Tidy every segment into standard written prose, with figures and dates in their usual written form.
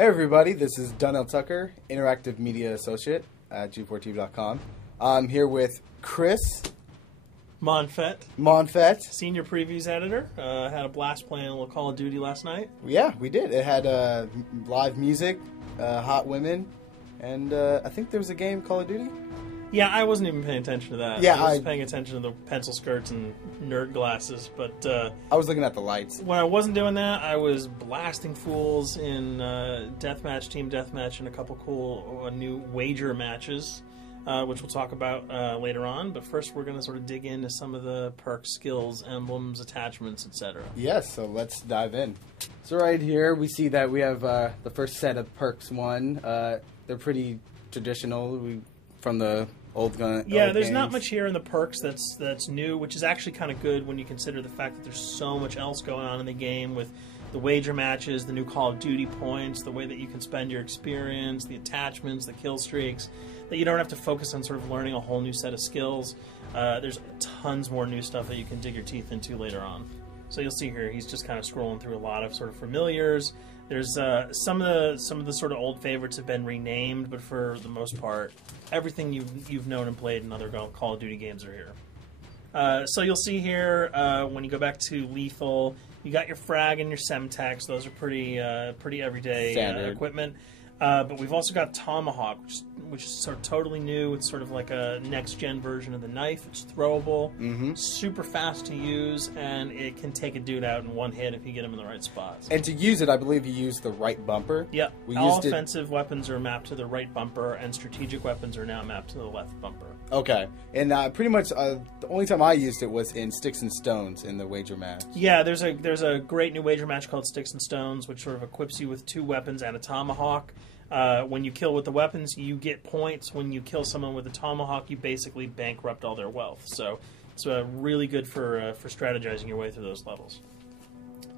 Hey everybody, this is Donell Tucker, Interactive Media Associate at G4TV.com. I'm here with Chris Monfett, Senior Previews Editor. Had a blast playing a little Call of Duty last night. Yeah, we did. It had live music, hot women, and I think there was a game, Call of Duty? Yeah, I wasn't even paying attention to that. Yeah, I was paying attention to the pencil skirts and nerd glasses, but I was looking at the lights. When I wasn't doing that, I was blasting fools in deathmatch, team deathmatch, and a couple cool new wager matches, which we'll talk about later on. But first, we're going to sort of dig into some of the perks, skills, emblems, attachments, etc. Yes, so let's dive in. So right here, we see that we have the first set of perks one. They're pretty traditional from the old gun. Yeah, old there's games. not much here in the perks that's new, which is actually kind of good when you consider the fact that there's so much else going on in the game with the wager matches, the new Call of Duty points, the way that you can spend your experience, the attachments, the kill streaks, that you don't have to focus on sort of learning a whole new set of skills. There's tons more new stuff that you can dig your teeth into later on. So you'll see here, he's just kind of scrolling through a lot of sort of familiars. There's some of the sort of old favorites have been renamed, but for the most part, everything you've known and played in other Call of Duty games are here. So you'll see here when you go back to lethal, you got your frag and your semtex. Those are pretty everyday equipment. But we've also got Tomahawk, which is sort of totally new. It's sort of like a next-gen version of the knife. It's throwable, super fast to use, and it can take a dude out in one hit if you get him in the right spots. And to use it, I believe you use the right bumper. Yep. All offensive weapons are mapped to the right bumper, and strategic weapons are now mapped to the left bumper. Okay. And pretty much the only time I used it was in Sticks and Stones in the wager match. Yeah, there's a great new wager match called Sticks and Stones, which sort of equips you with 2 weapons and a tomahawk. When you kill with the weapons, you get points. When you kill someone with a tomahawk, you basically bankrupt all their wealth. So it's really good for strategizing your way through those levels.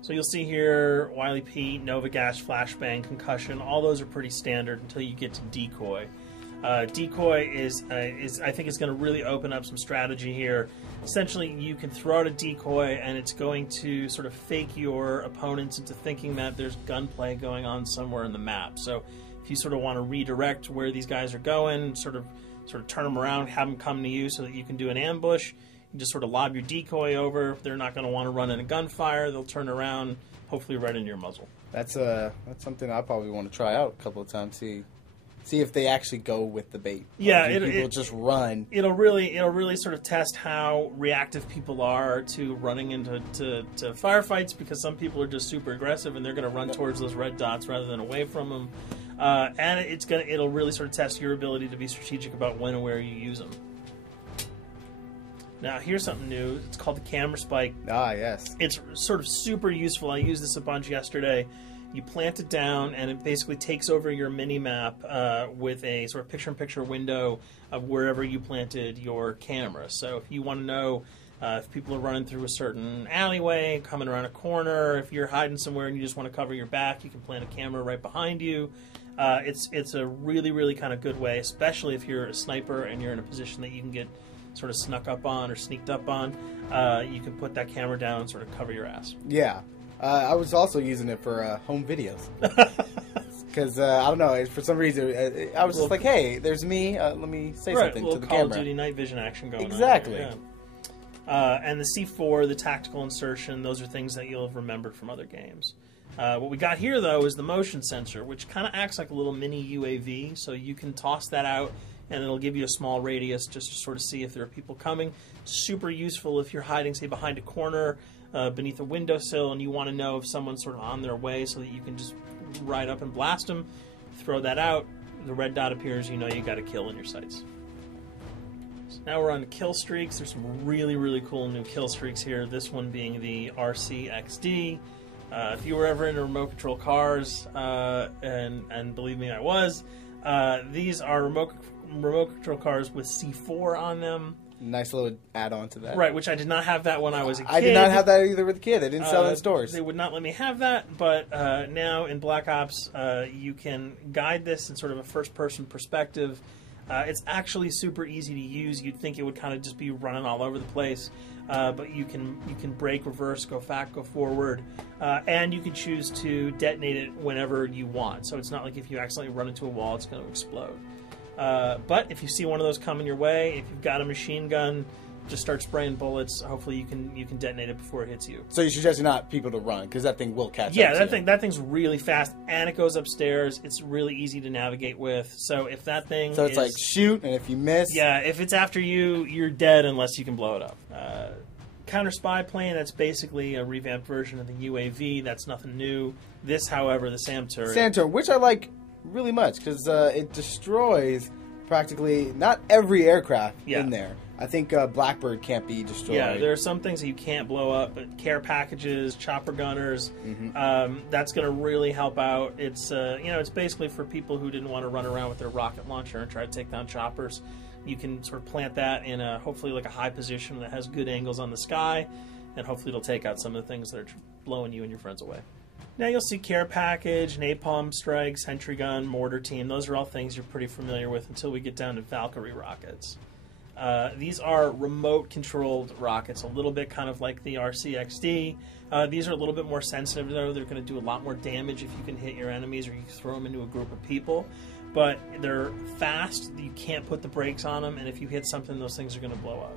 So you'll see here, Wily Pete, Nova Gash, Flashbang, Concussion. All those are pretty standard until you get to Decoy. Decoy is I think it's going to really open up some strategy here. Essentially, you can throw out a decoy, and it's going to sort of fake your opponents into thinking that there's gunplay going on somewhere in the map. So if you sort of want to redirect where these guys are going, sort of turn them around, have them come to you so that you can do an ambush, you just sort of lob your decoy over. They're not going to want to run in a gunfire. They'll turn around, hopefully right into your muzzle. That's something I probably want to try out a couple of times. See if they actually go with the bait. Yeah, people just run. It'll really sort of test how reactive people are to running into firefights, because some people are just super aggressive and they're going to run towards those red dots rather than away from them. And it'll really sort of test your ability to be strategic about when and where you use them. Now, here's something new. It's called the camera spike. Ah, yes. It's sort of super useful. I used this a bunch yesterday. You plant it down, and it basically takes over your mini-map with a sort of picture-in-picture window of wherever you planted your camera. So if you want to know if people are running through a certain alleyway, coming around a corner, if you're hiding somewhere and you just want to cover your back, you can plant a camera right behind you. It's a really, really kind of good way, especially if you're a sniper and you're in a position that you can get sort of snuck up on or sneaked up on. You can put that camera down and sort of cover your ass. Yeah. I was also using it for home videos. Because, I don't know, for some reason, I was just like, hey, there's me, let me say something to the Call camera. Call of Duty night vision action going exactly. on. Exactly. Yeah. And the C4, the tactical insertion, those are things that you'll have remembered from other games. What we got here, though, is the motion sensor, which kind of acts like a little mini UAV, so you can toss that out, and it'll give you a small radius just to sort of see if there are people coming. Super useful if you're hiding, say, behind a corner, beneath a windowsill, and you want to know if someone's sort of on their way so that you can just ride up and blast them. Throw that out, the red dot appears, you know you got a kill in your sights. So now we're on to kill streaks. There's some really, really cool new kill streaks here, this one being the RCXD. If you were ever into remote control cars, and believe me, I was, these are remote control cars with C4 on them. Nice little add-on to that. Right, which I did not have that when I was a kid. I did not have that either with a kid. They didn't sell it in stores. They would not let me have that, but now in Black Ops, you can guide this in sort of a first-person perspective. It's actually super easy to use. You'd think it would kind of just be running all over the place. but you can brake, reverse, go back, go forward, and you can choose to detonate it whenever you want. So it's not like if you accidentally run into a wall, it's going to explode. But if you see one of those coming your way, if you've got a machine gun, just start spraying bullets. Hopefully you can detonate it before it hits you. So you suggest not people to run, because that thing will catch up to you. That thing's really fast, and it goes upstairs. It's really easy to navigate with. So if that thing So it's like shoot, and if you miss... Yeah, if it's after you, you're dead unless you can blow it up. Counter spy plane, that's basically a revamped version of the UAV. That's nothing new. This, however, the SAM turret... SAM turret, which I like really much, because it destroys practically not every aircraft in there. I think Blackbird can't be destroyed. Yeah, there are some things that you can't blow up, but care packages, chopper gunners, that's going to really help out. It's it's basically for people who didn't want to run around with their rocket launcher and try to take down choppers. You can sort of plant that in hopefully like a high position that has good angles on the sky, and hopefully it'll take out some of the things that are blowing you and your friends away. Now you'll see care package, napalm strike, sentry gun, mortar team. Those are all things you're pretty familiar with until we get down to Valkyrie rockets. These are remote-controlled rockets, a little bit kind of like the RCXD. These are a little bit more sensitive, though. They're going to do a lot more damage if you can hit your enemies or you throw them into a group of people. But they're fast. You can't put the brakes on them, and if you hit something, those things are going to blow up.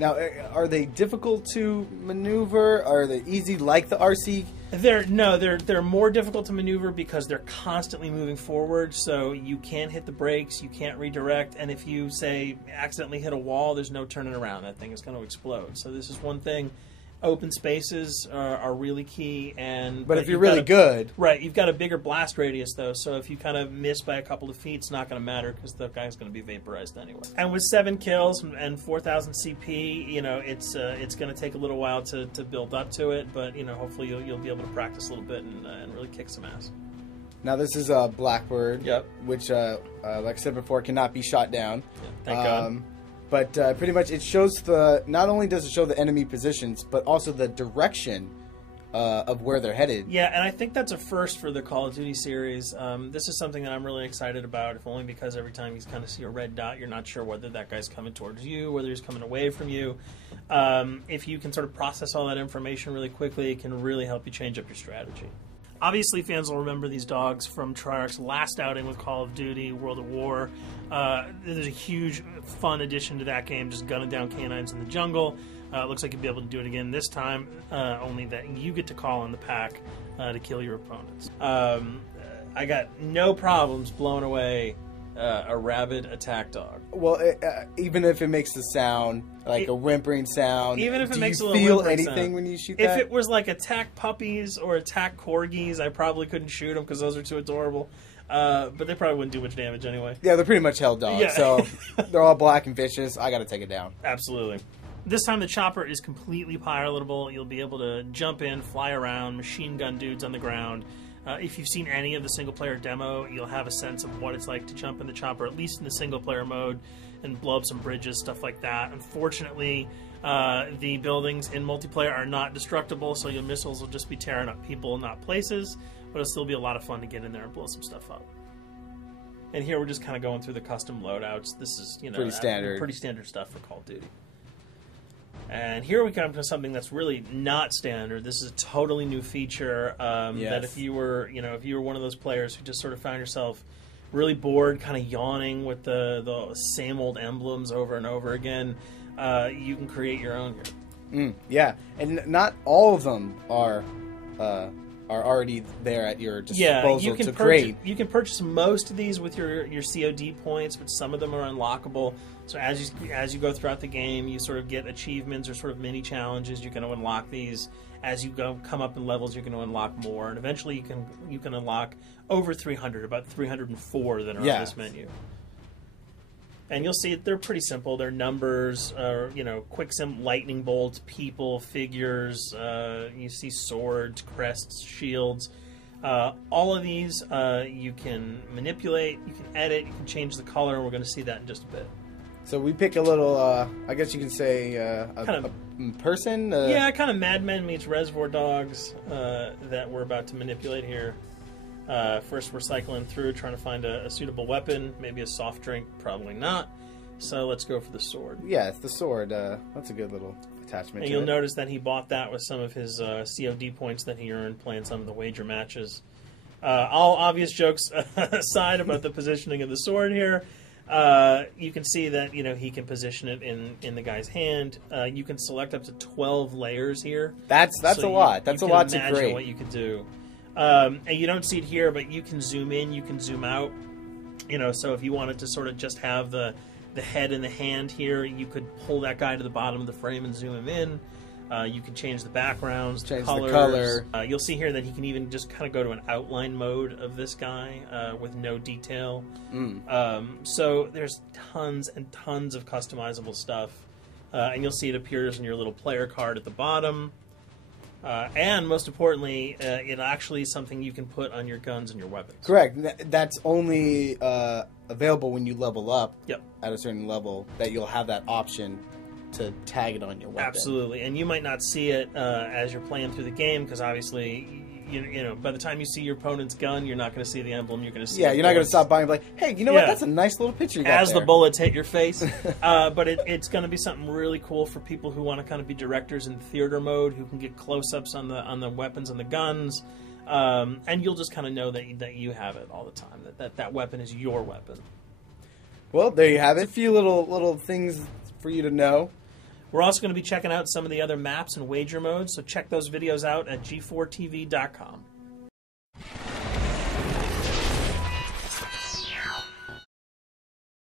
Now, are they difficult to maneuver? Are they easy like the RC? They're more difficult to maneuver because they're constantly moving forward, so you can't hit the brakes, you can't redirect, and if you, say, accidentally hit a wall, there's no turning around. That thing is going to explode. So this is one thing. Open spaces are really key, but if you're really good, right? You've got a bigger blast radius though, so if you kind of miss by a couple of feet, it's not going to matter because the guy's going to be vaporized anyway. And with 7 kills and 4,000 CP, it's going to take a little while to build up to it, but hopefully you'll be able to practice a little bit and really kick some ass. Now this is Blackbird, which, like I said before, cannot be shot down. Yeah, thank God. But pretty much it shows not only does it show the enemy positions, but also the direction of where they're headed. Yeah, and I think that's a first for the Call of Duty series. This is something that I'm really excited about, if only because every time you kind of see a red dot, you're not sure whether that guy's coming towards you, whether he's coming away from you. If you can sort of process all that information really quickly, it can really help you change up your strategy. Obviously, fans will remember these dogs from Treyarch's last outing with Call of Duty, World at War. There's a huge, fun addition to that game, just gunning down canines in the jungle. Looks like you'll be able to do it again this time, only that you get to call on the pack to kill your opponents. I got no problems blowing away a rabid attack dog. Well, even if it makes the sound, like a whimpering sound, even if it makes a little feel whimpering anything sound. When you shoot that? If it was like attack puppies or attack corgis, I probably couldn't shoot them because those are too adorable. But they probably wouldn't do much damage anyway. Yeah, they're pretty much held dogs, so they're all black and vicious. I got to take it down. Absolutely. This time the chopper is completely pilotable. You'll be able to jump in, fly around, machine gun dudes on the ground. If you've seen any of the single-player demo, you'll have a sense of what it's like to jump in the chopper, at least in the single-player mode, and blow up some bridges, stuff like that. Unfortunately, the buildings in multiplayer are not destructible, so your missiles will just be tearing up people, not places, but it'll still be a lot of fun to get in there and blow some stuff up. And here we're just kind of going through the custom loadouts. This is, pretty standard stuff for Call of Duty. And here we come to something that's really not standard. This is a totally new feature that if you were one of those players who just sort of found yourself really bored, kind of yawning with the same old emblems over and over again, you can create your own here. Yeah, and not all of them are already there at your disposal to create. You can purchase most of these with your COD points, but some of them are unlockable. So as you go throughout the game, you sort of get achievements or sort of mini challenges. You're going to unlock these. As you come up in levels, you're going to unlock more, and eventually you can unlock over 300, about 304 that are on this menu. And you'll see they're pretty simple. They're numbers, quick lightning bolts, people, figures. You see swords, crests, shields. All of these you can manipulate, you can edit, you can change the color, and we're going to see that in just a bit. So we pick a little, I guess you can say, a person? Kind of Mad Men meets Reservoir Dogs that we're about to manipulate here. First we're cycling through trying to find a suitable weapon, maybe a soft drink, probably not. So let's go for the sword. Yeah, it's the sword. That's a good little attachment. And you'll notice that he bought that with some of his COD points that he earned playing some of the wager matches. All obvious jokes aside about the positioning of the sword here, you can see that he can position it in the guy's hand. You can select up to 12 layers here. That's a lot. That's a lot to create. Imagine what you could do. And you don't see it here, but you can zoom in, you can zoom out. So if you wanted to sort of just have the head and the hand here, you could pull that guy to the bottom of the frame and zoom him in. You can change the backgrounds, change colors. the color. You'll see here that he can even just kind of go to an outline mode of this guy with no detail. So there's tons and tons of customizable stuff. And you'll see it appears in your little player card at the bottom. And most importantly, it actually is something you can put on your guns and your weapons. Correct. That's only available when you level up at a certain level, that you'll have that option to tag it on your weapon. Absolutely. And you might not see it as you're playing through the game, because obviously, by the time you see your opponent's gun, you're not going to see the emblem. You're going to see you're not going to stop by and be like, hey, you know what? That's a nice little picture you got as there. The bullets hit your face. But it's going to be something really cool for people who want to kind of be directors in theater mode, who can get close-ups on the weapons and the guns. And you'll just kind of know that you have it all the time, that weapon is your weapon. Well, there you have it. A few little things for you to know. We're also going to be checking out some of the other maps and wager modes, so check those videos out at g4tv.com.